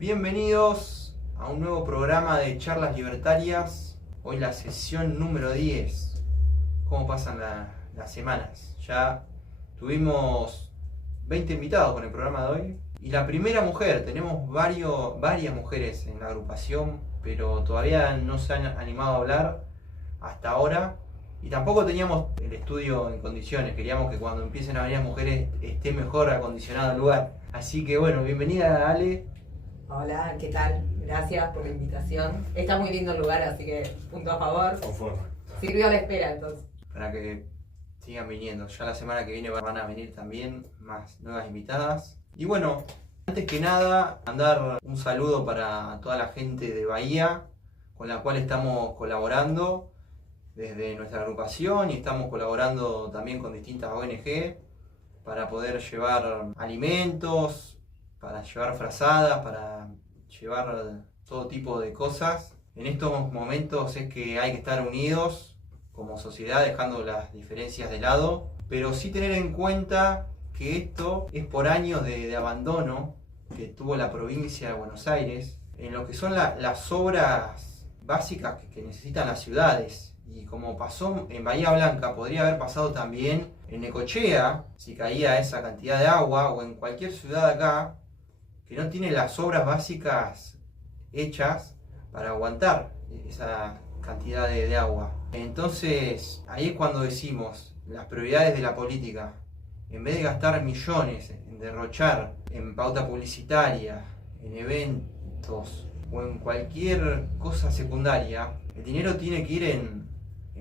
Bienvenidos a un nuevo programa de charlas libertarias. Hoy la sesión número 10. ¿Cómo pasan las semanas? Ya tuvimos 20 invitados con el programa de hoy. Y la primera mujer, tenemos varias mujeres en la agrupación, pero todavía no se han animado a hablar hasta ahora. Y tampoco teníamos el estudio en condiciones, queríamos que cuando empiecen a venir mujeres esté mejor acondicionado el lugar. Así que bueno, bienvenida Ale. Hola, ¿qué tal? Gracias por la invitación. Está muy lindo el lugar, así que punto a favor. Conforme. Sirvió a la espera, entonces. Para que sigan viniendo. Ya la semana que viene van a venir también más nuevas invitadas. Y bueno, antes que nada, mandar un saludo para toda la gente de Bahía, con la cual estamos colaborando desde nuestra agrupación y estamos colaborando también con distintas ONG para poder llevar alimentos, para llevar frazadas, para llevar todo tipo de cosas. En estos momentos es que hay que estar unidos como sociedad, dejando las diferencias de lado, pero sí tener en cuenta que esto es por años de abandono que tuvo la provincia de Buenos Aires en lo que son las obras básicas que necesitan las ciudades. Y como pasó en Bahía Blanca, podría haber pasado también en Necochea, si caía esa cantidad de agua, o en cualquier ciudad acá que no tiene las obras básicas hechas para aguantar esa cantidad de agua. Entonces, ahí es cuando decimos, las prioridades de la política, en vez de gastar millones en derrochar en pauta publicitaria, en eventos o en cualquier cosa secundaria, el dinero tiene que ir en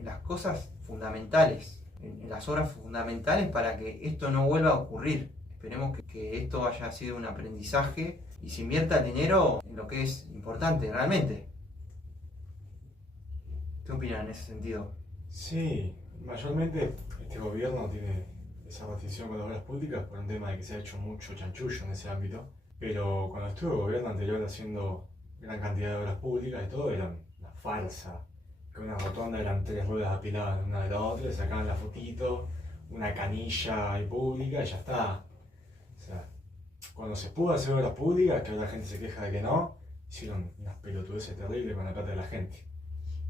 las cosas fundamentales, en las obras fundamentales para que esto no vuelva a ocurrir. Esperemos que esto haya sido un aprendizaje y se invierta el dinero en lo que es importante realmente. ¿Qué opinan en ese sentido? Sí, mayormente este gobierno tiene esa restricción con las obras públicas por un tema de que se ha hecho mucho chanchullo en ese ámbito, pero cuando estuvo el gobierno anterior haciendo gran cantidad de obras públicas y todo, era una farsa. Que una rotonda eran 3 ruedas apiladas una de la otra, le sacaban la fotito, una canilla ahí pública y ya está. O sea, cuando se pudo hacer obras públicas, que ahora la gente se queja de que no, hicieron unas pelotudeces terribles con la plata de la gente.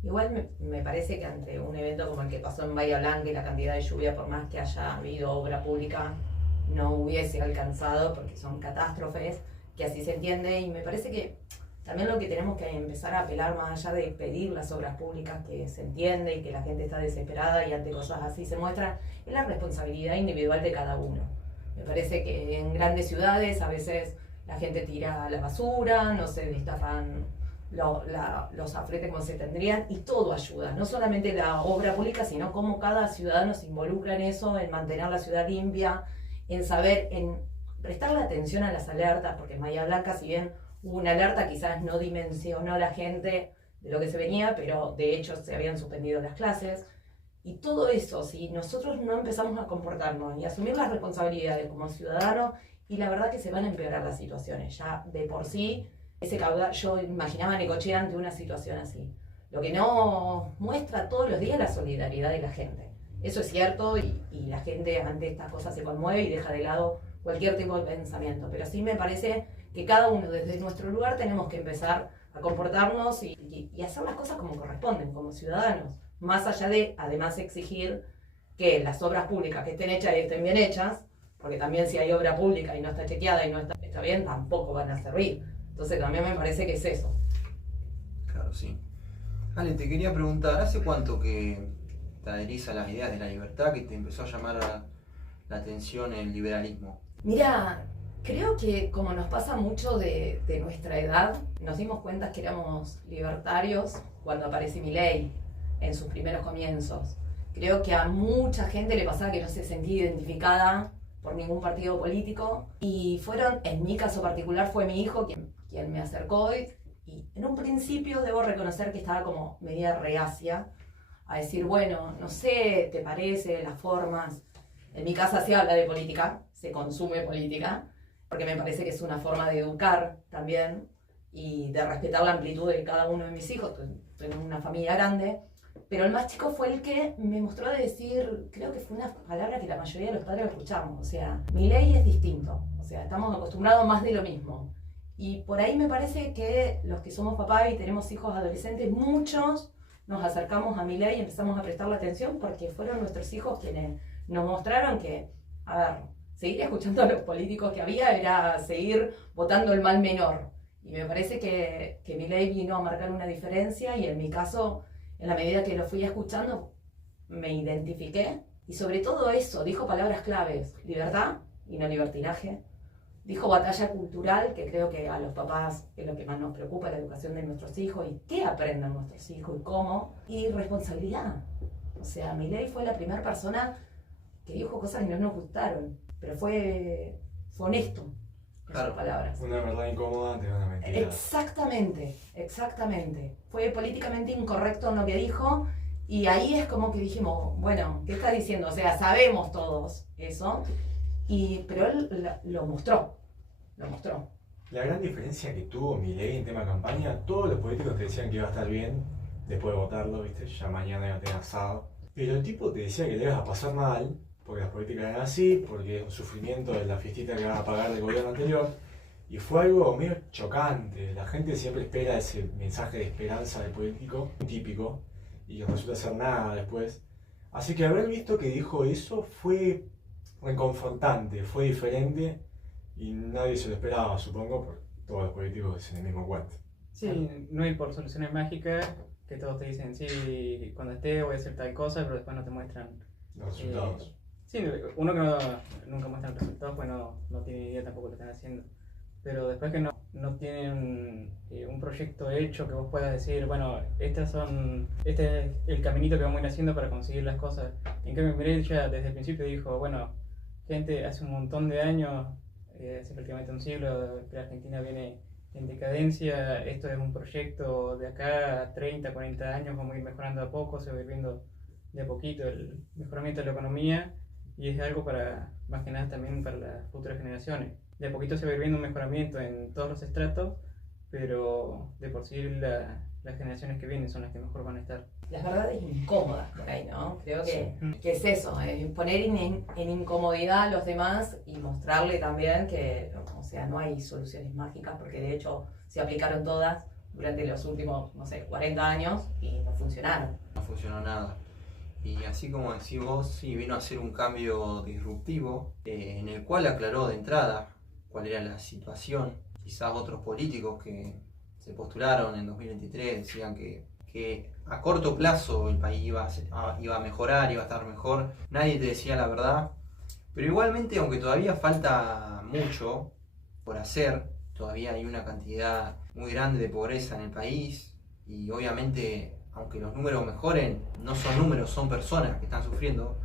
Igual me parece que ante un evento como el que pasó en Bahía Blanca y la cantidad de lluvia, por más que haya habido obra pública, no hubiese alcanzado, porque son catástrofes, que así se entiende, y me parece que también lo que tenemos que empezar a apelar, más allá de pedir las obras públicas, que se entiende y que la gente está desesperada y ante cosas así se muestra, es la responsabilidad individual de cada uno. Me parece que en grandes ciudades a veces la gente tira la basura, no se destapan los afretes como se tendrían, y todo ayuda, no solamente la obra pública, sino cómo cada ciudadano se involucra en eso, en mantener la ciudad limpia, en saber, en prestarle atención a las alertas, porque en Bahía Blanca, si bien hubo una alerta, quizás no dimensionó la gente de lo que se venía, pero de hecho se habían suspendido las clases. Y todo eso, si nosotros no empezamos a comportarnos y asumir las responsabilidades como ciudadanos, y la verdad que se van a empeorar las situaciones. Ya de por sí, ese caudal, yo imaginaba a Necochea ante una situación así. Lo que no muestra todos los días es la solidaridad de la gente. Eso es cierto, y la gente ante estas cosas se conmueve y deja de lado cualquier tipo de pensamiento. Pero sí me parece que cada uno desde nuestro lugar tenemos que empezar a comportarnos y hacer las cosas como corresponden, como ciudadanos. Más allá de, además, exigir que las obras públicas que estén hechas y estén bien hechas, porque también si hay obra pública y no está chequeada y no está bien, tampoco van a servir. Entonces también me parece que es eso. Claro, sí. Ale, te quería preguntar, ¿hace cuánto que te adherís a las ideas de la libertad, que te empezó a llamar la atención el liberalismo? Mira, creo que como nos pasa mucho de nuestra edad, nos dimos cuenta que éramos libertarios cuando aparece Milei en sus primeros comienzos. Creo que a mucha gente le pasaba que no se sentía identificada por ningún partido político, y en mi caso particular fue mi hijo quien me acercó, y en un principio debo reconocer que estaba como media reacia a decir, bueno, no sé, ¿te parece las formas? En mi casa se habla de política, se consume política, porque me parece que es una forma de educar también y de respetar la amplitud de cada uno de mis hijos. Tengo una familia grande, pero el más chico fue el que me mostró de decir, creo que fue una palabra que la mayoría de los padres escuchamos, o sea, mi ley es distinto, o sea, estamos acostumbrados más de lo mismo. Y por ahí me parece que los que somos papás y tenemos hijos adolescentes, muchos nos acercamos a Milei y empezamos a prestarle atención porque fueron nuestros hijos quienes nos mostraron que, a ver, seguir escuchando a los políticos que había era seguir votando el mal menor. Y me parece que Milei vino a marcar una diferencia y en mi caso, en la medida que lo fui escuchando, me identifiqué. Y sobre todo eso, dijo palabras claves, libertad y no libertinaje. Dijo batalla cultural, que creo que a los papás es lo que más nos preocupa, la educación de nuestros hijos y qué aprenden nuestros hijos y cómo. Y responsabilidad. O sea, Milei fue la primera persona que dijo cosas que no nos gustaron, pero fue honesto en sus palabras. Una verdad incómoda ante una mentira. Exactamente. Fue políticamente incorrecto en lo que dijo y ahí es como que dijimos, bueno, ¿qué está diciendo? O sea, sabemos todos eso, pero él lo mostró. La gran diferencia que tuvo Milei en tema campaña, todos los políticos te decían que iba a estar bien después de votarlo, ¿viste? Ya mañana iba a tener asado. Pero el tipo te decía que le ibas a pasar mal, porque las políticas eran así, porque es un sufrimiento de la fiestita que vas a pagar del gobierno anterior. Y fue algo medio chocante. La gente siempre espera ese mensaje de esperanza del político, típico, y resulta ser nada después. Así que haber visto que dijo eso fue reconfortante, fue diferente. Y nadie se lo esperaba, supongo, por todos los políticos es en el mismo cuento. Sí, no hay por soluciones mágicas que todos te dicen, sí, cuando esté voy a hacer tal cosa, pero después no te muestran los resultados. Sí, uno que nunca muestra los resultados, pues no tiene idea tampoco lo que están haciendo. Pero después que no tienen un proyecto hecho que vos puedas decir, bueno, este es el caminito que vamos a ir haciendo para conseguir las cosas. En cambio, Milei ya desde el principio dijo, bueno, gente, hace un montón de años, hace prácticamente un siglo que la Argentina viene en decadencia, esto es un proyecto de acá a 30, 40 años, vamos a ir mejorando a poco, se va a ir viendo de a poquito el mejoramiento de la economía y es algo para, más que nada también para las futuras generaciones. De a poquito se va a ir viendo un mejoramiento en todos los estratos, pero de por sí las generaciones que vienen son las que mejor van a estar. Las verdades incómodas por ahí, ¿no? Creo que es eso, poner en incomodidad a los demás y mostrarle también que, o sea, no hay soluciones mágicas, porque de hecho se aplicaron todas durante los últimos, 40 años y no funcionaron. No funcionó nada. Y así como decís vos, sí vino a hacer un cambio disruptivo en el cual aclaró de entrada cuál era la situación. Quizás otros políticos que se postularon en 2023 decían que a corto plazo el país iba a mejorar, iba a estar mejor. Nadie te decía la verdad. Pero igualmente, aunque todavía falta mucho por hacer, todavía hay una cantidad muy grande de pobreza en el país. Y obviamente, aunque los números mejoren, no son números, son personas que están sufriendo.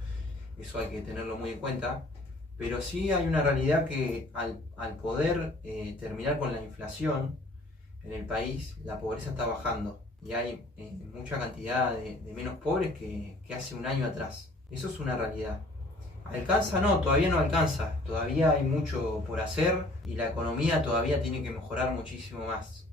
Eso hay que tenerlo muy en cuenta. Pero sí hay una realidad que al poder terminar con la inflación en el país, la pobreza está bajando. Y hay mucha cantidad de menos pobres que hace un año atrás. Eso es una realidad. ¿Alcanza? No, todavía no alcanza. Todavía hay mucho por hacer y la economía todavía tiene que mejorar muchísimo más.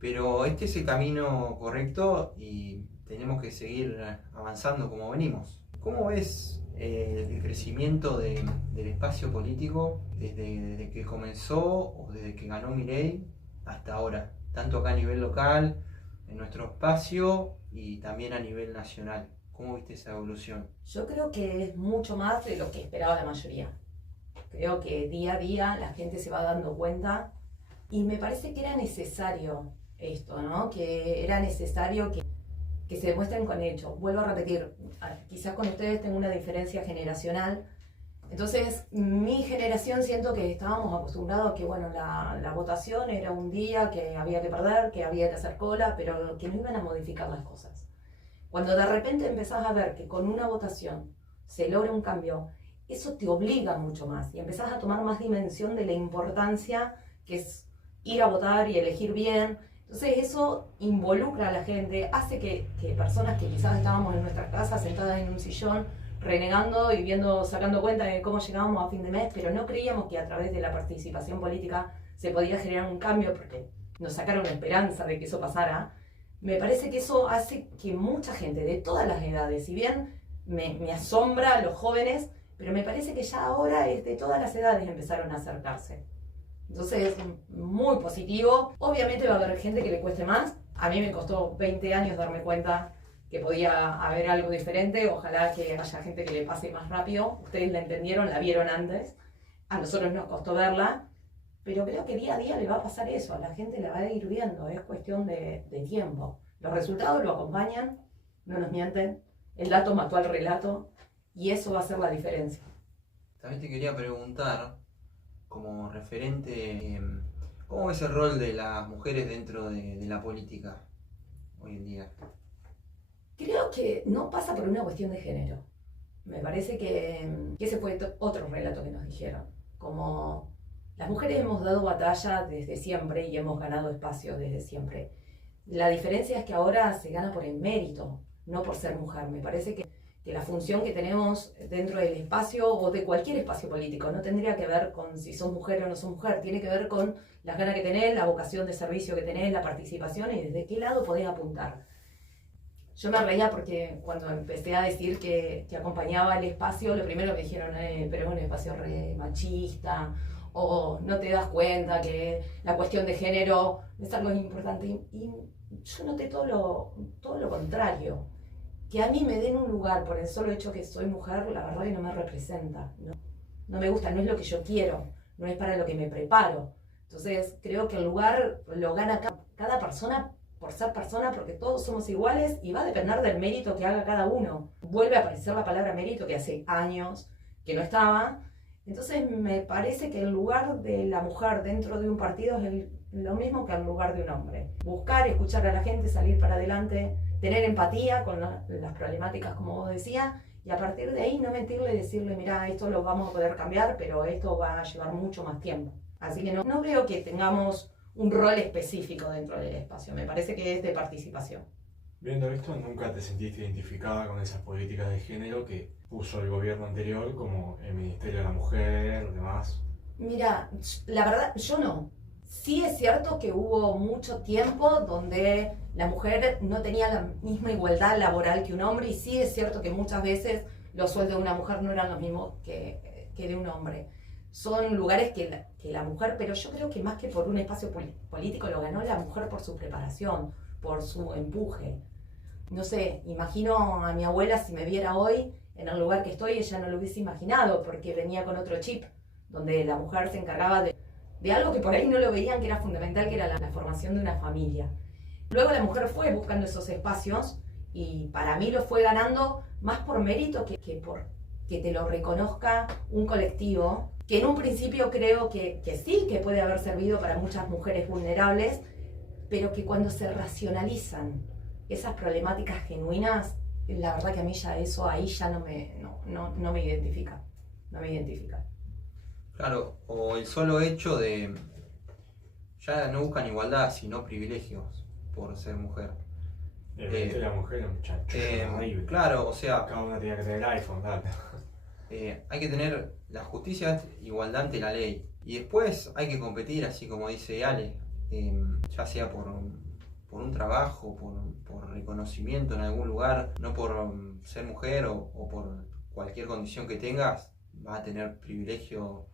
Pero este es el camino correcto y tenemos que seguir avanzando como venimos. ¿Cómo ves el crecimiento del espacio político desde que comenzó o desde que ganó Milei hasta ahora? Tanto acá a nivel local, en nuestro espacio y también a nivel nacional. ¿Cómo viste esa evolución? Yo creo que es mucho más de lo que esperaba la mayoría. Creo que día a día la gente se va dando cuenta y me parece que era necesario esto, ¿no? Que era necesario que se demuestren con hechos. Vuelvo a repetir, quizás con ustedes tengo una diferencia generacional. Entonces, mi generación siento que estábamos acostumbrados a que, bueno, la votación era un día que había que perder, que había que hacer cola, pero que no iban a modificar las cosas. Cuando de repente empezás a ver que con una votación se logra un cambio, eso te obliga mucho más y empezás a tomar más dimensión de la importancia que es ir a votar y elegir bien. Entonces eso involucra a la gente, hace que personas que quizás estábamos en nuestras casas sentadas en un sillón renegando y sacando cuenta de cómo llegábamos a fin de mes, pero no creíamos que a través de la participación política se podía generar un cambio porque nos sacaron la esperanza de que eso pasara. Me parece que eso hace que mucha gente de todas las edades, si bien me asombra a los jóvenes, pero me parece que ya ahora es de todas las edades empezaron a acercarse. Entonces, muy positivo. Obviamente va a haber gente que le cueste más. A mí me costó 20 años darme cuenta que podía haber algo diferente. Ojalá que haya gente que le pase más rápido. Ustedes la entendieron, la vieron antes. A nosotros nos costó verla. Pero creo que día a día le va a pasar eso. A la gente la va a ir viendo. Es cuestión de tiempo. Los resultados lo acompañan. No nos mienten. El dato mató al relato. Y eso va a ser la diferencia. También te quería preguntar, como referente, ¿cómo ves el rol de las mujeres dentro de la política hoy en día? Creo que no pasa por una cuestión de género. Me parece que ese fue otro relato que nos dijeron. Como las mujeres hemos dado batalla desde siempre y hemos ganado espacio desde siempre. La diferencia es que ahora se gana por el mérito, no por ser mujer. Me parece que la función que tenemos dentro del espacio o de cualquier espacio político no tendría que ver con si sos mujer o no sos mujer, tiene que ver con las ganas que tenés, la vocación de servicio que tenés, la participación y desde qué lado podés apuntar. Yo me reía porque cuando empecé a decir que acompañaba el espacio, lo primero que dijeron, pero es un espacio re machista, o no te das cuenta que la cuestión de género es algo importante. Y yo noté todo lo contrario. Que a mí me den un lugar por el solo hecho que soy mujer, la verdad que no me representa, no me gusta, no es lo que yo quiero, no es para lo que me preparo. Entonces creo que el lugar lo gana cada persona por ser persona, porque todos somos iguales y va a depender del mérito que haga cada uno. Vuelve a aparecer la palabra mérito que hace años que no estaba. Entonces me parece que el lugar de la mujer dentro de un partido es lo mismo que el lugar de un hombre. Buscar, escuchar a la gente, salir para adelante, tener empatía con las problemáticas, como vos decías, y a partir de ahí no mentirle y decirle, mira, esto lo vamos a poder cambiar, pero esto va a llevar mucho más tiempo. Así que no veo que tengamos un rol específico dentro del espacio, me parece que es de participación. Viendo esto, ¿nunca te sentiste identificada con esas políticas de género que puso el gobierno anterior, como el Ministerio de la Mujer, demás? Mira, la verdad, yo no. Sí es cierto que hubo mucho tiempo donde la mujer no tenía la misma igualdad laboral que un hombre, y sí es cierto que muchas veces los sueldos de una mujer no eran los mismos que de un hombre. Son lugares que la mujer, pero yo creo que más que por un espacio político lo ganó la mujer por su preparación, por su empuje. No sé, imagino a mi abuela, si me viera hoy en el lugar que estoy, ella no lo hubiese imaginado porque venía con otro chip, donde la mujer se encargaba de algo que por ahí no lo veían que era fundamental, que era la formación de una familia. Luego la mujer fue buscando esos espacios y para mí lo fue ganando más por mérito que por que te lo reconozca un colectivo, que en un principio creo que sí, que puede haber servido para muchas mujeres vulnerables, pero que cuando se racionalizan esas problemáticas genuinas, la verdad que a mí ya eso ahí ya no me identifica, no me identifica. Claro, o el solo hecho de ya no buscan igualdad, sino privilegios por ser mujer. La mujer es un chancho horrible. Claro, o sea, Cada una tenía que tener iPhone, dale. hay que tener la justicia, igualdad ante la ley. Y después hay que competir, así como dice Ale, ya sea por un trabajo, por reconocimiento en algún lugar, no por ser mujer o por cualquier condición que tengas, vas a tener privilegio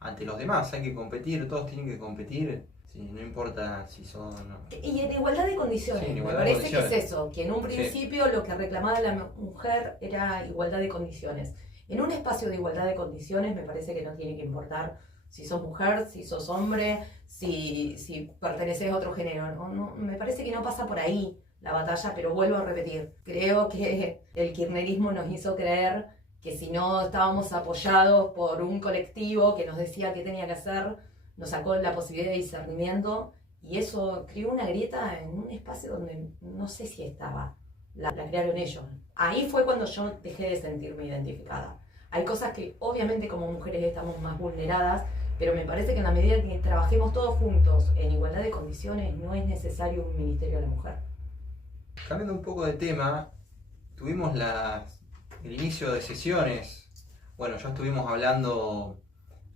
ante los demás. Hay que competir, todos tienen que competir, sí, no importa si son... Y en igualdad de condiciones, Sí, en me igualdad parece de condiciones. que es eso, que en un principio lo que reclamaba la mujer era igualdad de condiciones. En un espacio de igualdad de condiciones me parece que no tiene que importar si sos mujer, si sos hombre, si perteneces a otro género. No, me parece que no pasa por ahí la batalla, pero vuelvo a repetir, creo que el kirchnerismo nos hizo creer que si no estábamos apoyados por un colectivo que nos decía qué tenía que hacer, nos sacó la posibilidad de discernimiento, y eso creó una grieta en un espacio donde no sé si estaba, la crearon ellos. Ahí fue cuando yo dejé de sentirme identificada. Hay cosas que obviamente como mujeres estamos más vulneradas, pero me parece que en la medida que trabajemos todos juntos en igualdad de condiciones, no es necesario un Ministerio de la Mujer. Cambiando un poco de tema, tuvimos el inicio de sesiones. Bueno, ya estuvimos hablando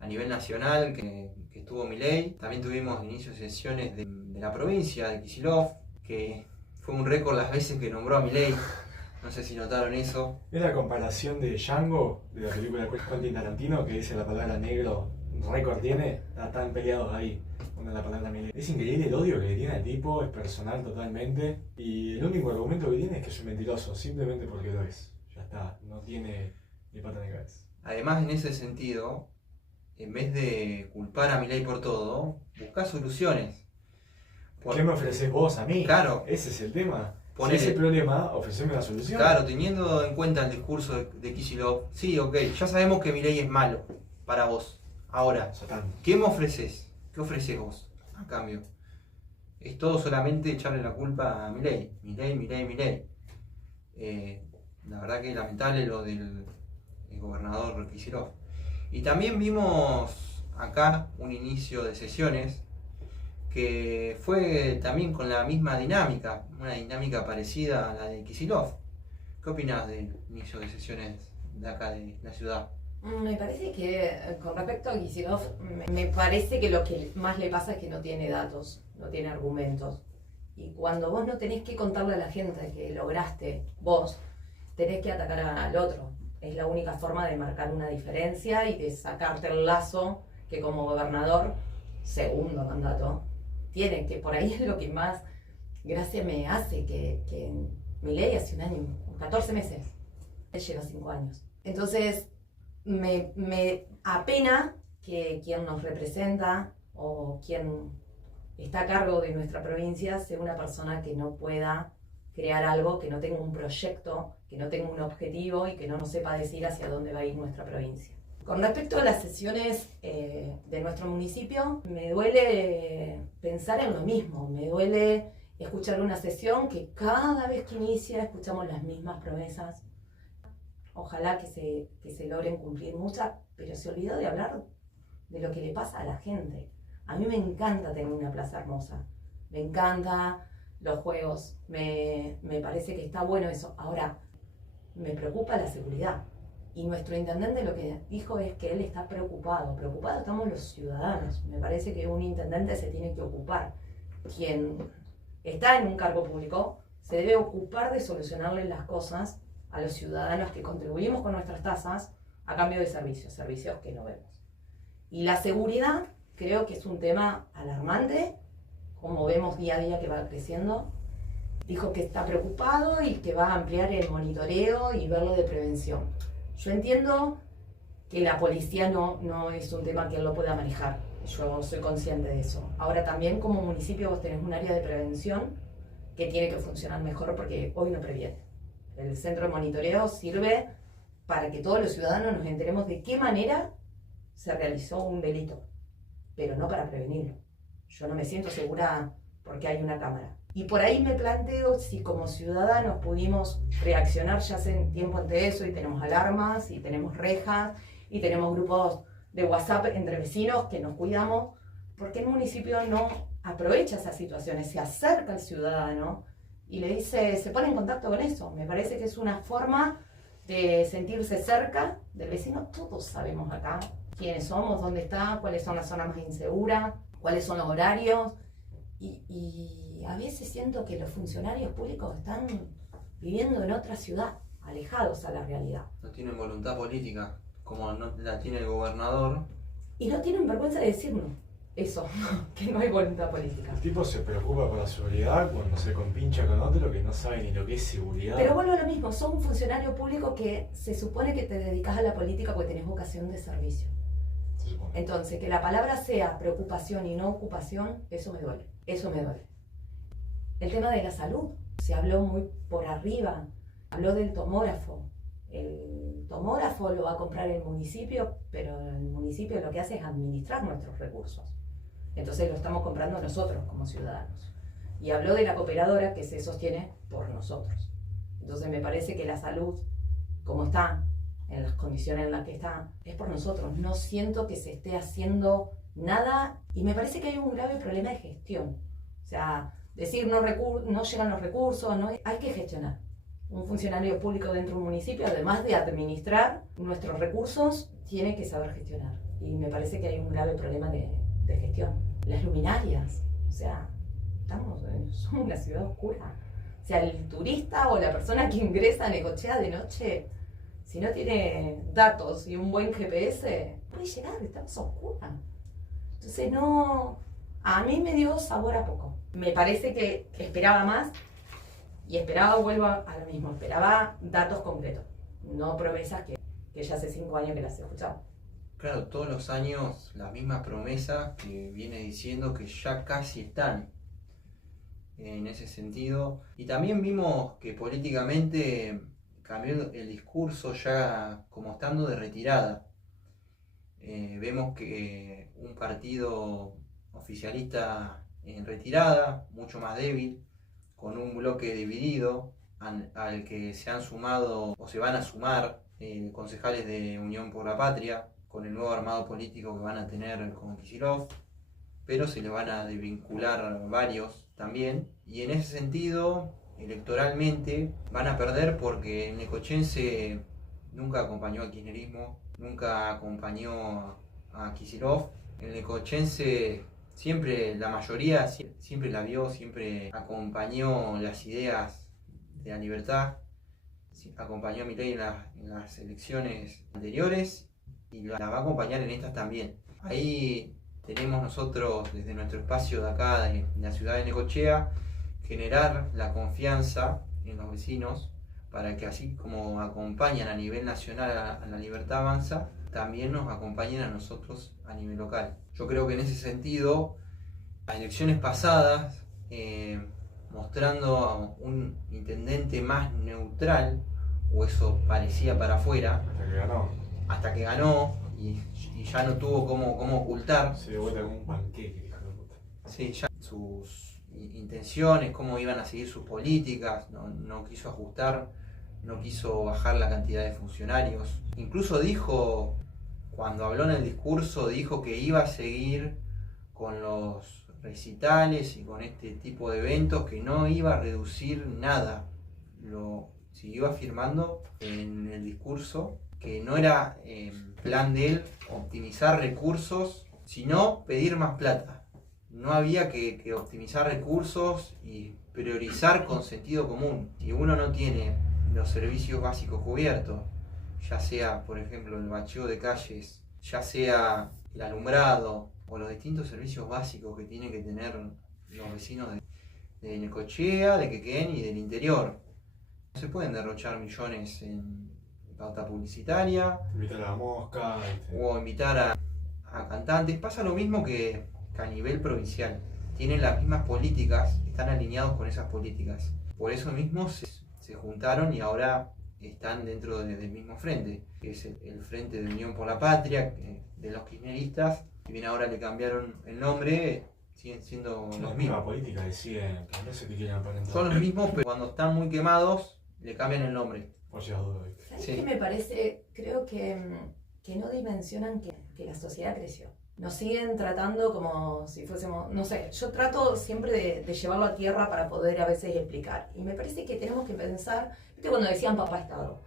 a nivel nacional, que estuvo Milei. También tuvimos inicio de sesiones de la provincia de Kicillof, que fue un récord las veces que nombró a Milei. No sé si notaron eso. Es la comparación de Django, de la película de Quentin Tarantino, que dice la palabra negro récord tiene, están peleados ahí. Una la palabra Milei. Es increíble el odio que le tiene al tipo, es personal totalmente. Y el único argumento que tiene es que es un mentiroso, simplemente porque lo es. Ya está, no tiene ni pata ni cabeza. Además, en ese sentido, en vez de culpar a Milei por todo, busca soluciones. ¿Qué me ofreces vos a mí? Claro. Ese es el tema. Ponele, si es el problema, ofreceme una solución. Claro, teniendo en cuenta el discurso de Kicillof, sí, ok, ya sabemos que Milei es malo para vos. Ahora, ¿qué me ofreces? ¿Qué ofreces vos a cambio? Es todo solamente echarle la culpa a Milei. Milei. La verdad que es lamentable lo del gobernador Kicillof. Y también vimos acá un inicio de sesiones que fue también con la misma dinámica, una dinámica parecida a la de Kicillof. ¿Qué opinás del inicio de sesiones de acá de la ciudad? Me parece que con respecto a Kicillof, me parece que lo que más le pasa es que no tiene datos, no tiene argumentos. Y cuando vos no tenés que contarle a la gente que lograste vos, tenés que atacar al otro. Es la única forma de marcar una diferencia y de sacarte el lazo que como gobernador, segundo mandato, tiene, que por ahí es lo que más gracia me hace, que Milei hace un año, 14 meses, él lleva 5 años. Entonces, me apena que quien nos representa o quien está a cargo de nuestra provincia sea una persona que no pueda crear algo, que no tenga un proyecto, que no tenga un objetivo y que no nos sepa decir hacia dónde va a ir nuestra provincia. Con respecto a las sesiones de nuestro municipio, me duele pensar en lo mismo, me duele escuchar una sesión que cada vez que inicia escuchamos las mismas promesas. Ojalá que se logren cumplir muchas, pero se olvidó de hablar de lo que le pasa a la gente. A mí me encanta tener una plaza hermosa, me encanta los juegos, me parece que está bueno eso. Ahora, me preocupa la seguridad. Y nuestro intendente lo que dijo es que él está preocupado estamos los ciudadanos. Me parece que un intendente se tiene que ocupar. Quien está en un cargo público se debe ocupar de solucionarle las cosas a los ciudadanos que contribuimos con nuestras tasas a cambio de servicios que no vemos. Y la seguridad creo que es un tema alarmante, como vemos día a día que va creciendo. Dijo que está preocupado y que va a ampliar el monitoreo y verlo de prevención. Yo entiendo que la policía no es un tema que él lo pueda manejar. Yo soy consciente de eso. Ahora también como municipio vos tenés un área de prevención que tiene que funcionar mejor porque hoy no previene. El centro de monitoreo sirve para que todos los ciudadanos nos enteremos de qué manera se realizó un delito, pero no para prevenirlo. Yo no me siento segura porque hay una cámara. Y por ahí me planteo si como ciudadanos pudimos reaccionar ya hace tiempo ante eso y tenemos alarmas y tenemos rejas y tenemos grupos de WhatsApp entre vecinos que nos cuidamos, ¿por qué el municipio no aprovecha esas situaciones, se acerca al ciudadano y le dice, se pone en contacto con eso? Me parece que es una forma de sentirse cerca del vecino. Todos sabemos acá quiénes somos, dónde está, cuáles son las zonas más inseguras, cuáles son los horarios. Y a veces siento que los funcionarios públicos están viviendo en otra ciudad, alejados a la realidad. No tienen voluntad política, como no la tiene el gobernador. Y no tienen vergüenza de decirnos eso, que no hay voluntad política. El tipo se preocupa por la seguridad cuando se compincha con otro que no sabe ni lo que es seguridad. Pero vuelvo a lo mismo, sos un funcionario público que se supone que te dedicas a la política porque tenés vocación de servicio. Entonces, que la palabra sea preocupación y no ocupación, eso me duele. El tema de la salud, se habló muy por arriba, habló del tomógrafo. El tomógrafo lo va a comprar el municipio, pero el municipio lo que hace es administrar nuestros recursos. Entonces lo estamos comprando nosotros como ciudadanos. Y habló de la cooperadora que se sostiene por nosotros. Entonces me parece que la salud, como está, en las condiciones en las que está, es por nosotros. No siento que se esté haciendo nada y me parece que hay un grave problema de gestión. O sea, decir no llegan los recursos, hay que gestionar. Un funcionario público dentro de un municipio, además de administrar nuestros recursos, tiene que saber gestionar. Y me parece que hay un grave problema de gestión. Las luminarias, o sea, somos una ciudad oscura. O sea, el turista o la persona que ingresa a Necochea de noche, si no tiene datos y un buen GPS, puede llegar, estamos oscuras. Entonces no, a mí me dio sabor a poco. Me parece que esperaba más y vuelvo a lo mismo, esperaba datos concretos, no promesas que ya hace 5 años que las he escuchado. Claro, todos los años las mismas promesas que viene diciendo que ya casi están en ese sentido. Y también vimos que políticamente cambió el discurso ya como estando de retirada. Vemos que un partido oficialista en retirada, mucho más débil, con un bloque dividido, al que se han sumado o se van a sumar concejales de Unión por la Patria, con el nuevo armado político que van a tener con Kicillof, pero se le van a desvincular varios también, y en ese sentido, electoralmente, van a perder porque el necochense nunca acompañó al kirchnerismo, nunca acompañó a Kicillof. El necochense siempre, la mayoría, siempre la vio, siempre acompañó las ideas de la libertad, acompañó a Milei en las elecciones anteriores y la va a acompañar en estas también. Ahí tenemos nosotros, desde nuestro espacio de acá, de la ciudad de Necochea, generar la confianza en los vecinos para que, así como acompañan a nivel nacional a la Libertad Avanza, también nos acompañen a nosotros a nivel local. Yo creo que en ese sentido, las elecciones pasadas, mostrando a un intendente más neutral, o eso parecía para afuera, hasta que ganó y ya no tuvo cómo ocultar. Se dio vuelta como un panqueque, hijo de puta. Sí, ya sus intenciones, cómo iban a seguir sus políticas, no quiso ajustar, no quiso bajar la cantidad de funcionarios. Incluso dijo, cuando habló en el discurso, dijo que iba a seguir con los recitales y con este tipo de eventos, que no iba a reducir nada. Lo siguió afirmando en el discurso, que no era plan de él optimizar recursos, sino pedir más plata. No había que optimizar recursos y priorizar con sentido común. Si uno no tiene los servicios básicos cubiertos, ya sea, por ejemplo, el bacheo de calles, ya sea el alumbrado o los distintos servicios básicos que tienen que tener los vecinos de Necochea, de Quequén y del interior. No se pueden derrochar millones en pauta publicitaria, Invitar a la mosca, o invitar a cantantes. Pasa lo mismo que a nivel provincial. Tienen las mismas políticas, están alineados con esas políticas. Por eso mismo se juntaron y ahora están dentro del mismo frente, que es el Frente de Unión por la Patria, de los kirchneristas. Si bien ahora le cambiaron el nombre, siguen siendo los mismos. La política de siempre, no sé qué quieren aparentar. Son los mismos, pero cuando están muy quemados, le cambian el nombre. Por si las dudas. ¿Sabes Sí. qué me parece? Creo que no dimensionan que la sociedad creció. Nos siguen tratando como si fuésemos, no sé, yo trato siempre de llevarlo a tierra para poder a veces explicar. Y me parece que tenemos que pensar, ¿viste cuando decían papá Estado?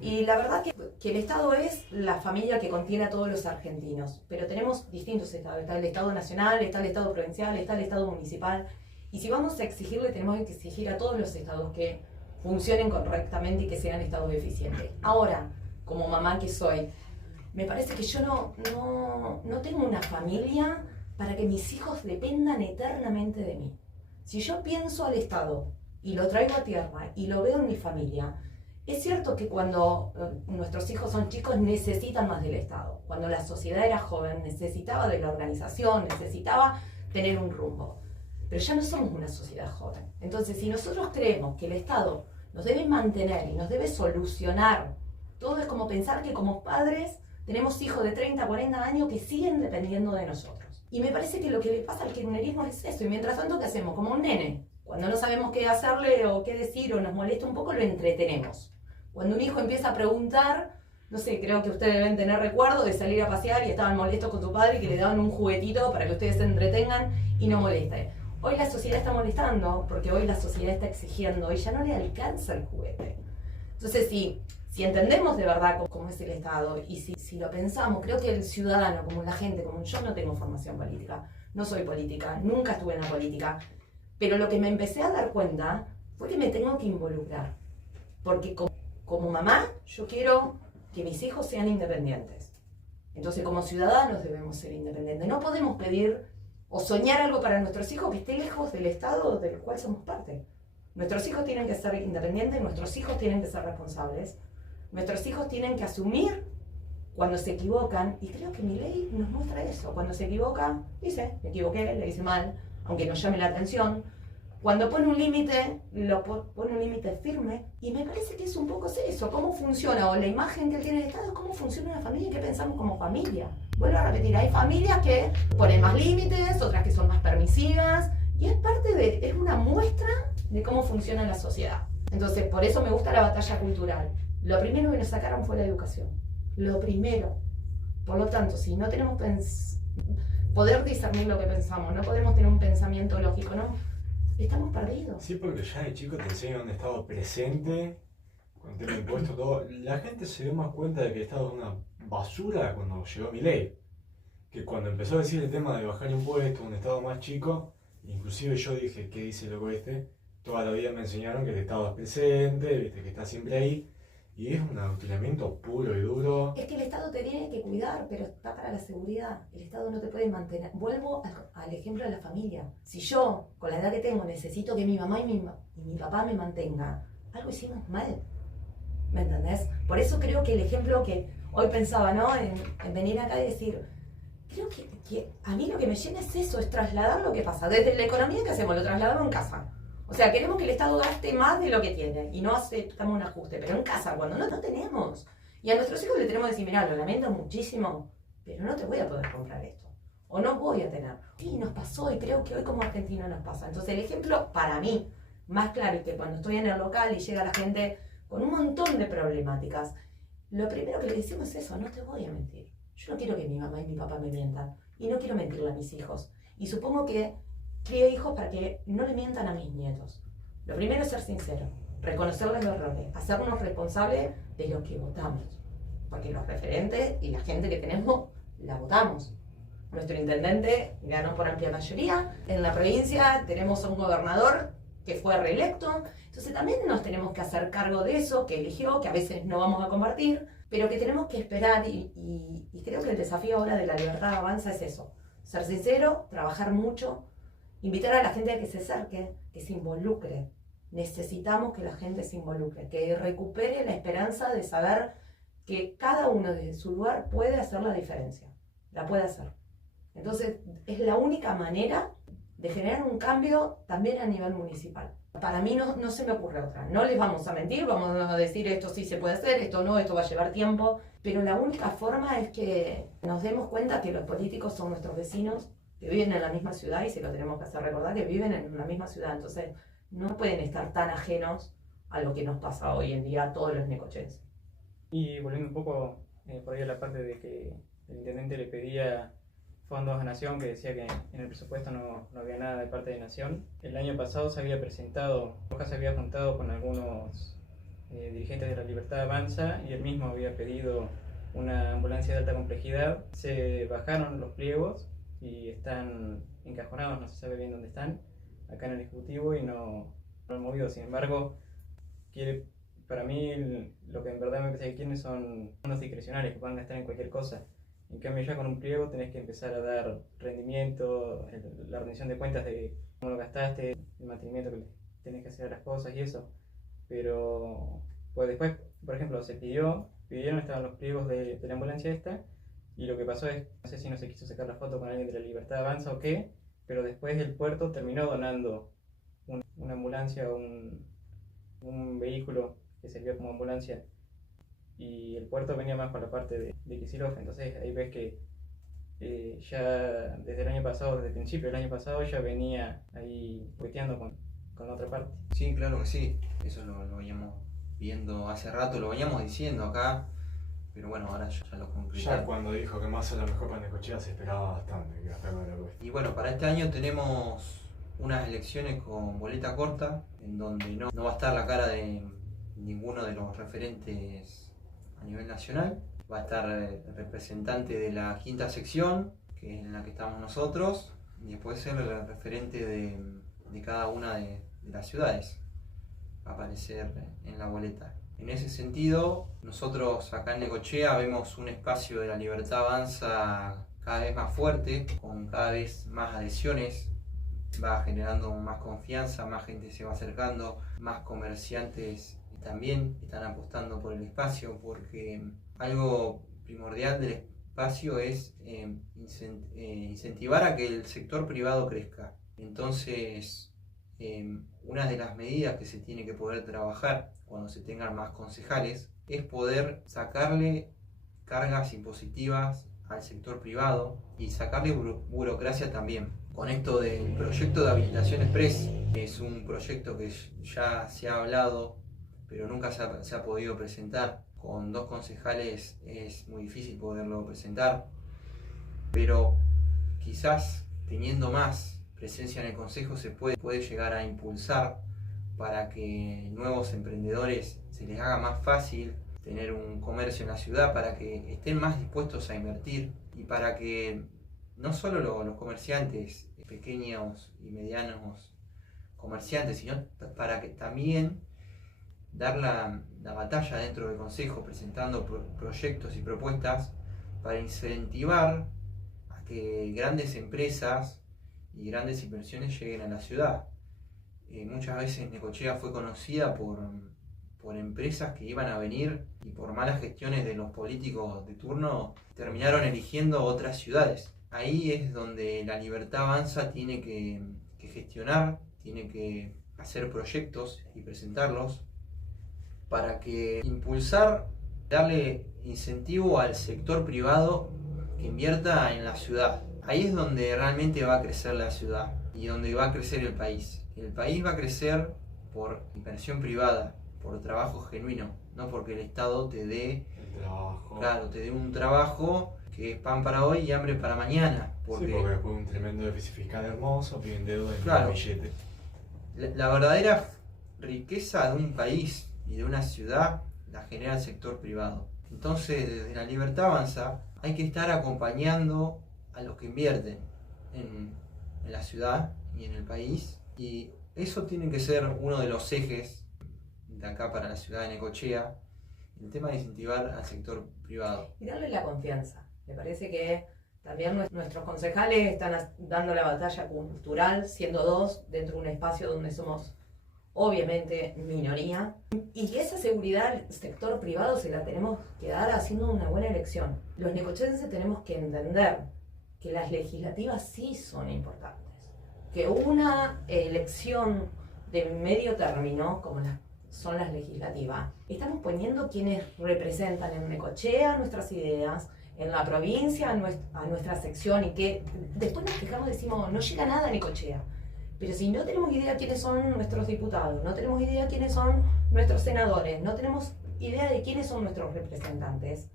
Y la verdad que el Estado es la familia que contiene a todos los argentinos, pero tenemos distintos estados. Está el Estado nacional, está el Estado provincial, está el Estado municipal. Y si vamos a exigirle, tenemos que exigir a todos los estados que funcionen correctamente y que sean estados eficientes. Ahora, como mamá que soy, me parece que yo no tengo una familia para que mis hijos dependan eternamente de mí. Si yo pienso al Estado y lo traigo a tierra y lo veo en mi familia, es cierto que cuando nuestros hijos son chicos necesitan más del Estado. Cuando la sociedad era joven necesitaba de la organización, necesitaba tener un rumbo. Pero ya no somos una sociedad joven. Entonces, si nosotros creemos que el Estado nos debe mantener y nos debe solucionar, todo es como pensar que como padres tenemos hijos de 30, 40 años que siguen dependiendo de nosotros. Y me parece que lo que le pasa al kirchnerismo es eso. Y mientras tanto, ¿qué hacemos? Como un nene. Cuando no sabemos qué hacerle o qué decir o nos molesta un poco, lo entretenemos. Cuando un hijo empieza a preguntar, no sé, creo que ustedes deben tener recuerdo de salir a pasear y estaban molestos con tu padre y que le daban un juguetito para que ustedes se entretengan y no molesten. Hoy la sociedad está molestando porque hoy la sociedad está exigiendo y ya no le alcanza el juguete. Entonces, si entendemos de verdad cómo es el Estado y si lo pensamos, creo que el ciudadano, como la gente, como yo no tengo formación política, no soy política, nunca estuve en la política, pero lo que me empecé a dar cuenta fue que me tengo que involucrar. Porque como mamá, yo quiero que mis hijos sean independientes. Entonces, como ciudadanos debemos ser independientes. No podemos pedir o soñar algo para nuestros hijos que esté lejos del Estado del cual somos parte. Nuestros hijos tienen que ser independientes, nuestros hijos tienen que ser responsables, nuestros hijos tienen que asumir cuando se equivocan, y creo que mi ley nos muestra eso. Cuando se equivoca, dice, me equivoqué, le hice mal, aunque no llame la atención. Cuando pone un límite, pone un límite firme, y me parece que es un poco eso, cómo funciona, o la imagen que él tiene del Estado, cómo funciona la familia y qué pensamos como familia. Vuelvo a repetir, hay familias que ponen más límites, otras que son más permisivas, y es una muestra de cómo funciona la sociedad. Entonces, por eso me gusta la batalla cultural. Lo primero que nos sacaron fue la educación. Lo primero. Por lo tanto, si no tenemos poder discernir lo que pensamos, no podemos tener un pensamiento lógico, no, estamos perdidos. Sí, porque ya de chico te enseñan un Estado presente, con el tema de impuestos, todo. La gente se dio más cuenta de que el Estado es una basura cuando llegó Milei. Que cuando empezó a decir el tema de bajar impuestos, un Estado más chico, inclusive yo dije, ¿qué dice el loco este? Toda la vida me enseñaron que el Estado es presente, ¿viste? Que está siempre ahí. Y es un adoctrinamiento puro y duro. Es que el Estado te tiene que cuidar, pero está para la seguridad. El Estado no te puede mantener. Vuelvo al ejemplo de la familia. Si yo, con la edad que tengo, necesito que mi mamá y mi papá me mantengan, algo hicimos mal. ¿Me entendés? Por eso creo que el ejemplo que hoy pensaba, ¿no? En venir acá y decir, creo que a mí lo que me llena es eso, es trasladar lo que pasa. Desde la economía que hacemos, lo trasladamos en casa. O sea, queremos que el Estado gaste más de lo que tiene y no aceptamos un ajuste, pero en casa, cuando no tenemos. Y a nuestros hijos le tenemos que decir, mira, lo lamento muchísimo, pero no te voy a poder comprar esto. O no voy a tener. Sí, nos pasó y creo que hoy como argentinos nos pasa. Entonces el ejemplo, para mí, más claro es que cuando estoy en el local y llega la gente con un montón de problemáticas, lo primero que le decimos es eso, no te voy a mentir. Yo no quiero que mi mamá y mi papá me mientan. Y no quiero mentirle a mis hijos. Y supongo que crío hijos para que no le mientan a mis nietos. Lo primero es ser sincero, reconocerles los errores, hacernos responsables de lo que votamos. Porque los referentes y la gente que tenemos, la votamos. Nuestro intendente ganó por amplia mayoría. En la provincia tenemos a un gobernador que fue reelecto. Entonces también nos tenemos que hacer cargo de eso, que eligió, que a veces no vamos a compartir, pero que tenemos que esperar. Y creo que el desafío ahora de la libertad avanza es eso. Ser sincero, trabajar mucho, invitar a la gente a que se acerque, que se involucre. Necesitamos que la gente se involucre, que recupere la esperanza de saber que cada uno desde su lugar puede hacer la diferencia. La puede hacer. Entonces, es la única manera de generar un cambio también a nivel municipal. Para mí no se me ocurre otra. No les vamos a mentir, vamos a decir esto sí se puede hacer, esto no, esto va a llevar tiempo. Pero la única forma es que nos demos cuenta que los políticos son nuestros vecinos, que viven en la misma ciudad, y se lo tenemos que hacer recordar, que viven en la misma ciudad. Entonces, no pueden estar tan ajenos a lo que nos pasa hoy en día a todos los necochenses. Y volviendo un poco por ahí a la parte de que el intendente le pedía fondos a Nación, que decía que en el presupuesto no había nada de parte de Nación. El año pasado se había presentado, Rojas se había juntado con algunos dirigentes de la Libertad Avanza y él mismo había pedido una ambulancia de alta complejidad. Se bajaron los pliegos y están encajonados, no se sabe bien dónde están, acá en el Ejecutivo, y no han movido. Sin embargo, para mí lo que en verdad me parece que quieren son fondos discrecionales que puedan gastar en cualquier cosa. En cambio, ya con un pliego tenés que empezar a dar rendimiento, la rendición de cuentas de cómo lo gastaste, el mantenimiento que tenés que hacer a las cosas y eso. Pero pues después, por ejemplo, pidieron, estaban los pliegos de la ambulancia esta, y lo que pasó es, no sé si no se quiso sacar la foto con alguien de la Libertad Avanza o qué, pero después el puerto terminó donando una ambulancia o un vehículo que servía como ambulancia, y el puerto venía más por la parte de Kicillof. Entonces ahí ves que ya desde el año pasado, desde el principio del año pasado, ya venía ahí cueteando con la otra parte. Sí, claro que sí, eso lo veníamos viendo hace rato, lo veníamos diciendo acá, pero bueno, ahora ya lo concretaron. Ya cuando dijo que más a lo mejor para Necochea se esperaba bastante que gastara la cuesta. Y bueno, para este año tenemos unas elecciones con boleta corta, en donde no va a estar la cara de ninguno de los referentes a nivel nacional. Va a estar el representante de la quinta sección, que es en la que estamos nosotros, y después el referente de cada una de las ciudades va a aparecer en la boleta. En ese sentido, nosotros acá en Necochea vemos un espacio de la Libertad Avanza cada vez más fuerte, con cada vez más adhesiones, va generando más confianza, más gente se va acercando, más comerciantes también están apostando por el espacio, porque algo primordial del espacio es incentivar a que el sector privado crezca. Entonces, una de las medidas que se tiene que poder trabajar cuando se tengan más concejales es poder sacarle cargas impositivas al sector privado y sacarle burocracia también. Con esto del proyecto de habilitación express, es un proyecto que ya se ha hablado, pero nunca se ha podido presentar. Con 2 concejales es muy difícil poderlo presentar, pero quizás teniendo más presencia en el consejo se puede llegar a impulsar para que nuevos emprendedores se les haga más fácil tener un comercio en la ciudad, para que estén más dispuestos a invertir y para que no solo los comerciantes, pequeños y medianos comerciantes, sino para que también dar la batalla dentro del consejo, presentando proyectos y propuestas para incentivar a que grandes empresas y grandes inversiones lleguen a la ciudad. Muchas veces Necochea fue conocida por empresas que iban a venir y por malas gestiones de los políticos de turno terminaron eligiendo otras ciudades. Ahí es donde la Libertad Avanza tiene que gestionar, tiene que hacer proyectos y presentarlos para que impulsar, darle incentivo al sector privado que invierta en la ciudad. Ahí es donde realmente va a crecer la ciudad y donde va a crecer el país. El país va a crecer por inversión privada, por trabajo genuino, no porque el Estado te dé un trabajo que es pan para hoy y hambre para mañana. Porque después un tremendo déficit fiscal hermoso, piden deuda en claro, billete. La verdadera riqueza de un país y de una ciudad la genera el sector privado. Entonces, desde la Libertad Avanza hay que estar acompañando a los que invierten en la ciudad y en el país, y eso tiene que ser uno de los ejes de acá para la ciudad de Necochea, el tema de incentivar al sector privado. Y darle la confianza. Me parece que también nuestros concejales están dando la batalla cultural, siendo 2 dentro de un espacio donde somos obviamente minoría, y esa seguridad al sector privado se la tenemos que dar haciendo una buena elección. Los necochenses tenemos que entender que las legislativas sí son importantes, que una elección de medio término, como son las legislativas, estamos poniendo quienes representan en Necochea nuestras ideas, en la provincia a nuestra sección, y que después nos quejamos y decimos, no llega nada a Necochea. Pero si no tenemos idea quiénes son nuestros diputados, no tenemos idea quiénes son nuestros senadores, no tenemos idea de quiénes son nuestros representantes,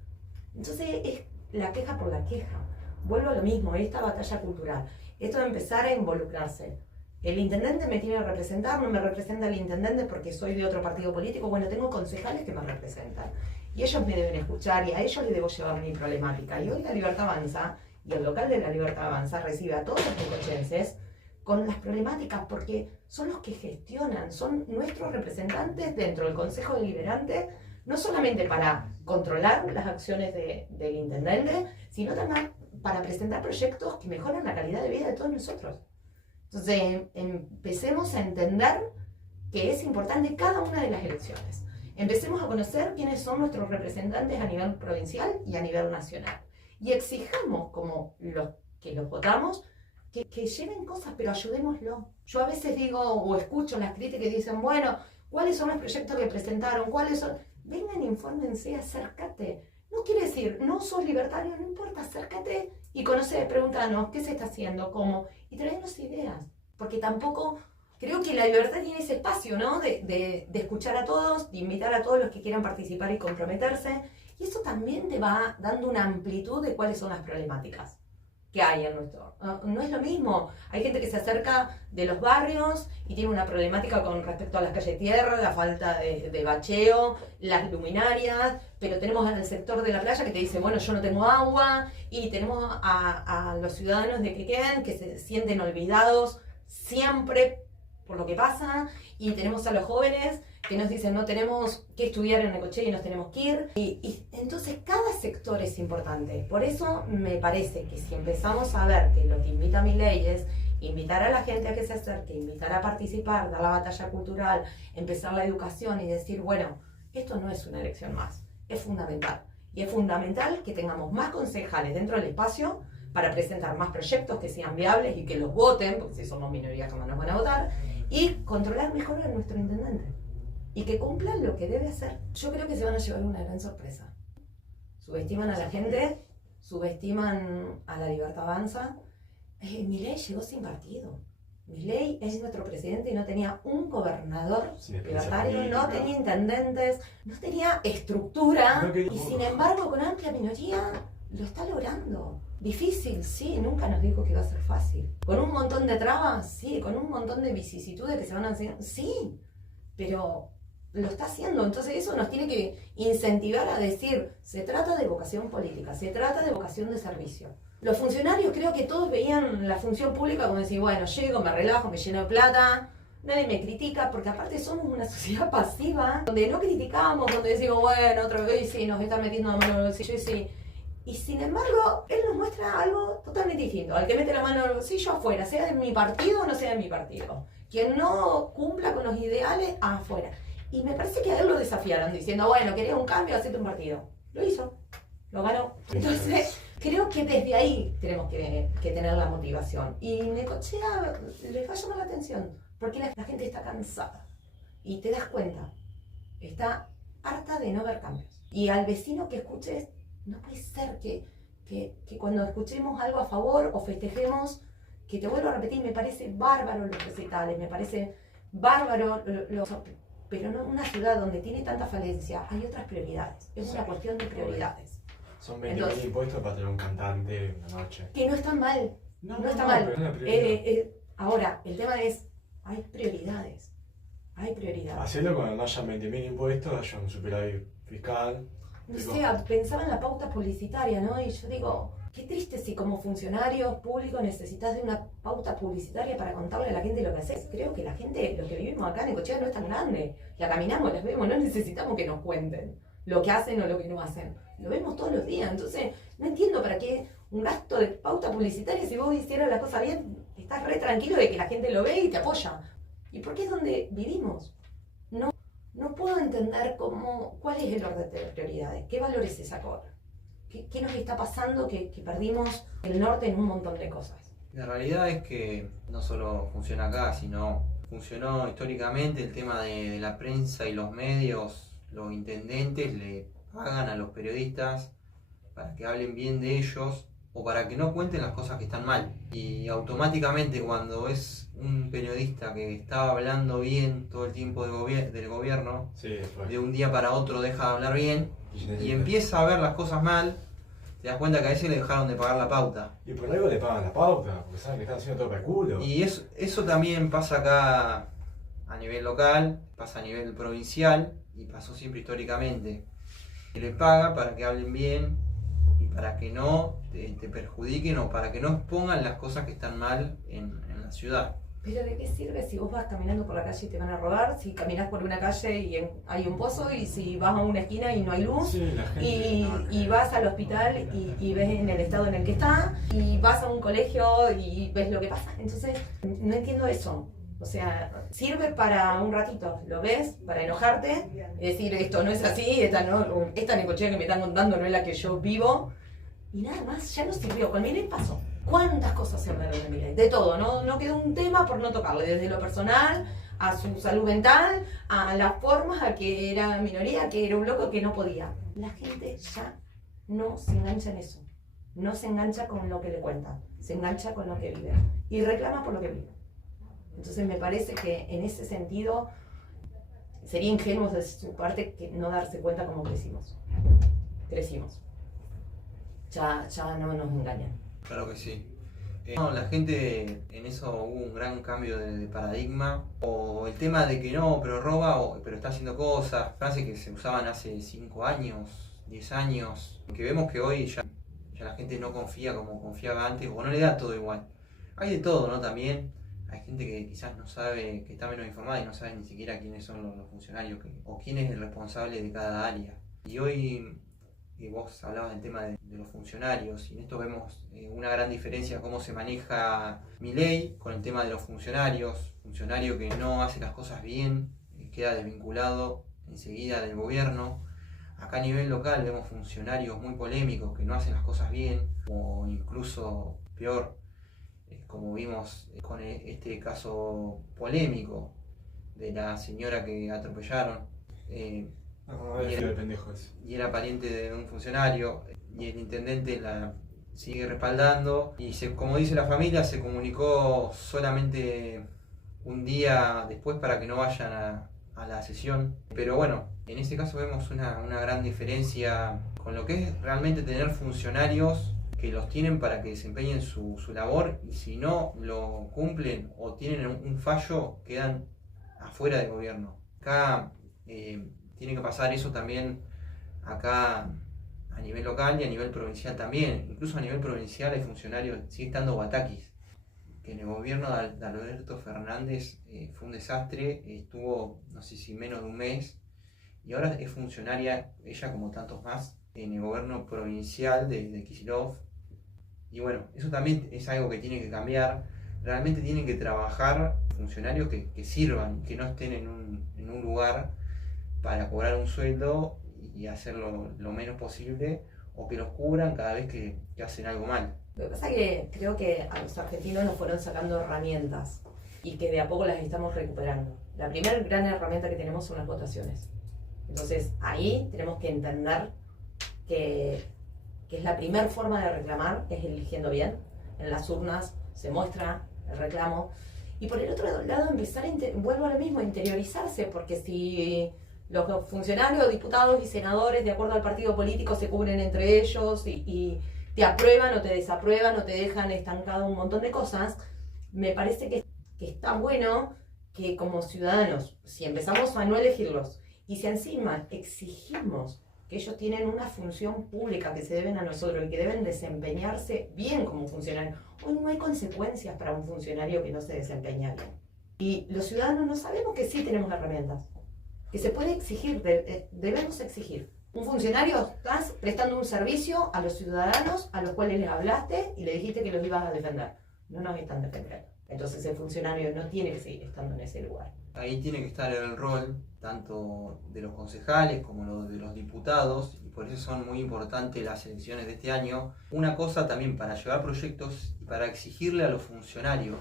entonces es la queja por la queja. Vuelvo a lo mismo, esta batalla cultural, esto de empezar a involucrarse. El intendente me tiene que representar, no me representa el intendente porque soy de otro partido político, bueno, tengo concejales que me representan y ellos me deben escuchar y a ellos les debo llevar mi problemática. Y hoy la Libertad Avanza y el local de la Libertad Avanza recibe a todos los necochenses con las problemáticas, porque son los que gestionan, son nuestros representantes dentro del Consejo Deliberante, no solamente para controlar las acciones del intendente, sino también para presentar proyectos que mejoran la calidad de vida de todos nosotros. Entonces, empecemos a entender que es importante cada una de las elecciones. Empecemos a conocer quiénes son nuestros representantes a nivel provincial y a nivel nacional. Y exijamos, como los que los votamos, que lleven cosas, pero ayudémoslo. Yo a veces digo o escucho las críticas que dicen, bueno, ¿cuáles son los proyectos que presentaron? ¿Cuáles son? Vengan, infórmense, acércate. No quiere decir, no sos libertario, no importa, acércate y conoce, pregúntanos qué se está haciendo, cómo, y traernos ideas. Porque tampoco, creo que la libertad tiene ese espacio, ¿no? De escuchar a todos, de invitar a todos los que quieran participar y comprometerse. Y eso también te va dando una amplitud de cuáles son las problemáticas que hay en nuestro. No es lo mismo. Hay gente que se acerca de los barrios y tiene una problemática con respecto a las calles de tierra, la falta de bacheo, las luminarias, pero tenemos al sector de la playa que te dice, bueno, yo no tengo agua, y tenemos a los ciudadanos de Quequén que se sienten olvidados siempre por lo que pasa, y tenemos a los jóvenes que nos dicen no tenemos que estudiar en Necochea y nos tenemos que ir. Y entonces cada sector es importante. Por eso me parece que si empezamos a ver que lo que invita a Milei es invitar a la gente a que se acerque, invitar a participar, dar la batalla cultural, empezar la educación y decir, bueno, esto no es una elección más, es fundamental. Y es fundamental que tengamos más concejales dentro del espacio para presentar más proyectos que sean viables y que los voten, porque si somos minoría jamás nos van a votar, y controlar mejor a nuestro intendente. Y que cumplan lo que debe hacer. Yo creo que se van a llevar una gran sorpresa. Subestiman a la gente, subestiman a la Libertad Avanza. Milei llegó sin partido. Milei es nuestro presidente y no tenía un gobernador libertario, no tenía intendentes, no tenía estructura y sin embargo con amplia minoría lo está logrando. Difícil, sí, nunca nos dijo que iba a ser fácil. Con un montón de trabas, sí, con un montón de vicisitudes que se van a hacer, sí, pero lo está haciendo. Entonces eso nos tiene que incentivar a decir, se trata de vocación política, se trata de vocación de servicio. Los funcionarios creo que todos veían la función pública como decir, bueno, llego, me relajo, me lleno de plata, nadie me critica, porque aparte somos una sociedad pasiva, donde no criticamos, donde decimos, bueno, otra vez sí, nos están metiendo la mano en el bolsillo y sí. Y sin embargo, él nos muestra algo totalmente distinto. Al que mete la mano en el bolsillo afuera, sea de mi partido o no sea de mi partido. Quien no cumpla con los ideales, afuera. Y me parece que a él lo desafiaron diciendo, bueno, querías un cambio, hacete un partido. Lo hizo, lo ganó. Entonces, creo que desde ahí tenemos que tener la motivación. Y Necochea les va a llamar la atención, porque la gente está cansada. Y te das cuenta, está harta de no ver cambios. Y al vecino que escuches, no puede ser que cuando escuchemos algo a favor o festejemos, que te vuelvo a repetir, me parece bárbaro los recitales, me parece bárbaro pero no en una ciudad donde tiene tanta falencia, hay otras prioridades. Es una cuestión de prioridades. Son 20.000 impuestos para tener un cantante una noche. Que no está mal. No está mal. Ahora, el tema es, hay prioridades. Hay prioridades. Hacerlo cuando no hayan 20.000 impuestos, haya un superávit fiscal. No sé, pensaba en la pauta publicitaria, ¿no? Y yo digo, qué triste si como funcionarios públicos necesitas de una pauta publicitaria para contarle a la gente lo que haces. Creo que la gente, los que vivimos acá en Necochea no es tan grande. La caminamos, las vemos, no necesitamos que nos cuenten lo que hacen o lo que no hacen. Lo vemos todos los días, entonces no entiendo para qué un gasto de pauta publicitaria si vos hicieras la cosa bien, estás re tranquilo de que la gente lo ve y te apoya. ¿Y por qué es donde vivimos? No puedo entender cuál es el orden de prioridades, qué valores se sacó, qué nos está pasando que perdimos el norte en un montón de cosas. La realidad es que no solo funciona acá, sino funcionó históricamente el tema de la prensa y los medios. Los intendentes le pagan a los periodistas para que hablen bien de ellos o para que no cuenten las cosas que están mal. Y automáticamente cuando es un periodista que estaba hablando bien todo el tiempo del gobierno, de un día para otro deja de hablar bien y empieza a ver las cosas mal, te das cuenta que a veces le dejaron de pagar la pauta. Y por algo le pagan la pauta, porque saben que están haciendo todo para el culo. Y eso también pasa acá a nivel local, pasa a nivel provincial y pasó siempre históricamente. Que le paga para que hablen bien y para que no te perjudiquen o para que no expongan las cosas que están mal en la ciudad. Pero ¿de qué sirve si vos vas caminando por la calle y te van a robar? Si caminás por una calle y hay un pozo, y si vas a una esquina y no hay luz, y vas al hospital y ves en el estado en el que está, y vas a un colegio y ves lo que pasa. Entonces, no entiendo eso. O sea, sirve para un ratito, lo ves, para enojarte y decir esto no es así, esta Necochea que me están contando no es la que yo vivo. Y nada más, ya no sirvió. Con Milei pasó. ¿Cuántas cosas se hablaron de Milei? De todo, no quedó un tema por no tocarle, desde lo personal, a su salud mental, a las formas, a que era minoría, que era un loco que no podía. La gente ya no se engancha en eso. No se engancha con lo que le cuentan, se engancha con lo que vive. Y reclama por lo que vive. Entonces me parece que en ese sentido sería ingenuo de su parte que no darse cuenta cómo crecimos. Ya no nos engañan. Claro que sí. La gente, en eso hubo un gran cambio de paradigma. O el tema de que no, pero roba, pero está haciendo cosas. Frases que se usaban hace 5 años, 10 años. Que vemos que hoy ya la gente no confía como confiaba antes, o no le da todo igual. Hay de todo, ¿no? También hay gente que quizás no sabe, que está menos informada y no sabe ni siquiera quiénes son los funcionarios o quién es el responsable de cada área. Y hoy vos hablabas del tema de los funcionarios y en esto vemos una gran diferencia cómo se maneja Milei con el tema de los funcionarios. Funcionario que no hace las cosas bien, queda desvinculado enseguida del gobierno. Acá a nivel local vemos funcionarios muy polémicos que no hacen las cosas bien, o incluso peor, como vimos con este caso polémico de la señora que atropellaron. Y era pariente de un funcionario, y el intendente la sigue respaldando, y como dice la familia, se comunicó solamente un día después para que no vayan a la sesión. Pero bueno, en este caso vemos una gran diferencia con lo que es realmente tener funcionarios que los tienen para que desempeñen su labor, y si no lo cumplen o tienen un fallo, quedan afuera del gobierno. Acá tiene que pasar eso también acá a nivel local y a nivel provincial también. Incluso a nivel provincial hay funcionarios, sigue estando Batakis, que en el gobierno de Alberto Fernández fue un desastre, estuvo no sé si menos de un mes, y ahora es funcionaria, ella como tantos más, en el gobierno provincial de Kicillof. Y bueno, eso también es algo que tiene que cambiar. Realmente tienen que trabajar funcionarios que sirvan, que no estén en un lugar para cobrar un sueldo y hacerlo lo menos posible, o que los cubran cada vez que hacen algo mal. Lo que pasa es que creo que a los argentinos nos fueron sacando herramientas y que de a poco las estamos recuperando. La primera gran herramienta que tenemos son las votaciones. Entonces ahí tenemos que entender que es la primera forma de reclamar, es eligiendo bien. En las urnas se muestra el reclamo. Y por el otro lado empezar vuelvo a lo mismo, interiorizarse, porque si los funcionarios, diputados y senadores, de acuerdo al partido político, se cubren entre ellos y te aprueban o te desaprueban o te dejan estancado un montón de cosas, me parece que está bueno que como ciudadanos, si empezamos a no elegirlos y si encima exigimos que ellos tienen una función pública que se deben a nosotros y que deben desempeñarse bien como funcionarios, hoy no hay consecuencias para un funcionario que no se desempeña bien. Y los ciudadanos no sabemos que sí tenemos herramientas, que se puede exigir, debemos exigir. Un funcionario, estás prestando un servicio a los ciudadanos a los cuales les hablaste y le dijiste que los ibas a defender. No nos están defendiendo. Entonces el funcionario no tiene que seguir estando en ese lugar. Ahí tiene que estar el rol tanto de los concejales como de los diputados, y por eso son muy importantes las elecciones de este año. Una cosa también para llevar proyectos y para exigirle a los funcionarios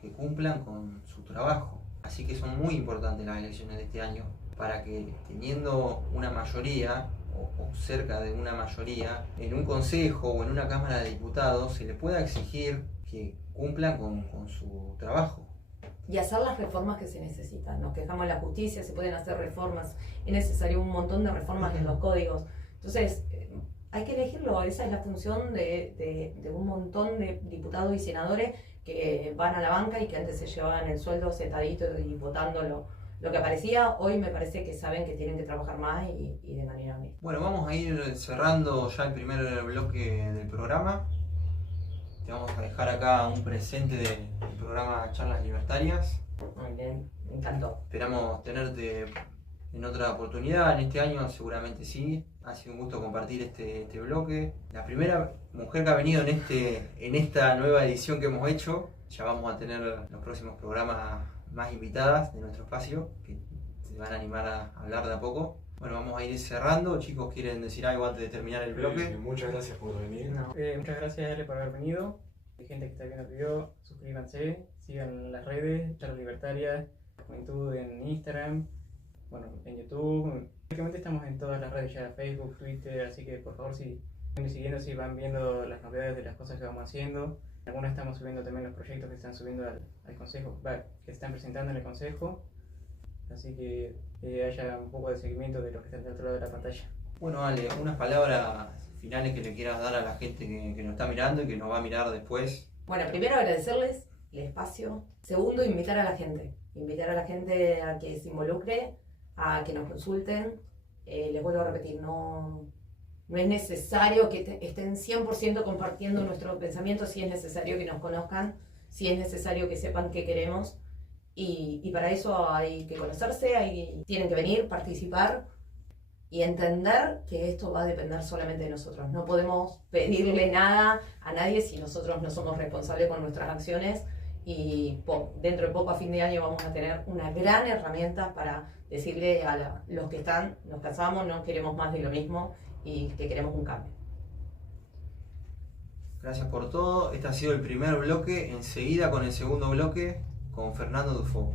que cumplan con su trabajo. Así que son muy importantes las elecciones de este año, para que teniendo una mayoría o cerca de una mayoría en un consejo o en una cámara de diputados, se le pueda exigir que cumplan con su trabajo. Y hacer las reformas que se necesitan. Nos quejamos de la justicia, se pueden hacer reformas, es necesario un montón de reformas en los códigos. Entonces, hay que elegirlo, esa es la función de un montón de diputados y senadores que van a la banca y que antes se llevaban el sueldo sentadito y votando lo que aparecía. Hoy me parece que saben que tienen que trabajar más y de manera honesta. Bueno, vamos a ir cerrando ya el primer bloque del programa. Te vamos a dejar acá un presente del programa Charlas Libertarias. Muy bien, me encantó. Esperamos tenerte en otra oportunidad, en este año seguramente sí. Ha sido un gusto compartir este bloque. La primera mujer que ha venido en esta nueva edición que hemos hecho. Ya vamos a tener los próximos programas más invitadas de nuestro espacio, que se van a animar a hablar de a poco. Bueno, vamos a ir cerrando. Chicos, ¿quieren decir algo antes de terminar el bloque? Muchas gracias por venir. Muchas gracias, Ale, por haber venido. Hay gente que está viendo el video, suscríbanse, sigan las redes, Charlas Libertarias, Juventud en Instagram, bueno, en YouTube. Prácticamente estamos en todas las redes ya, Facebook, Twitter, así que por favor si van siguiendo, si van viendo las novedades de las cosas que vamos haciendo. Algunas estamos subiendo también los proyectos que están subiendo al consejo, que están presentando en el consejo. Así que haya un poco de seguimiento de lo que está del otro lado de la pantalla. Bueno, Ale, unas palabras finales que le quieras dar a la gente que nos está mirando y que nos va a mirar después. Bueno, primero agradecerles el espacio. Segundo, invitar a la gente. Invitar a la gente a que se involucre, a que nos consulten. Les vuelvo a repetir, no es necesario que estén 100% compartiendo nuestro pensamiento, sí es necesario que nos conozcan. sí es necesario que sepan qué queremos y para eso hay que conocerse, tienen que venir, participar y entender que esto va a depender solamente de nosotros. No podemos pedirle nada a nadie si nosotros no somos responsables con nuestras acciones y dentro de poco, a fin de año, vamos a tener una gran herramienta para decirle a los que están, nos cansamos, no queremos más de lo mismo y que queremos un cambio. Gracias por todo. Este ha sido el primer bloque. Enseguida con el segundo bloque con Fernando Dufo.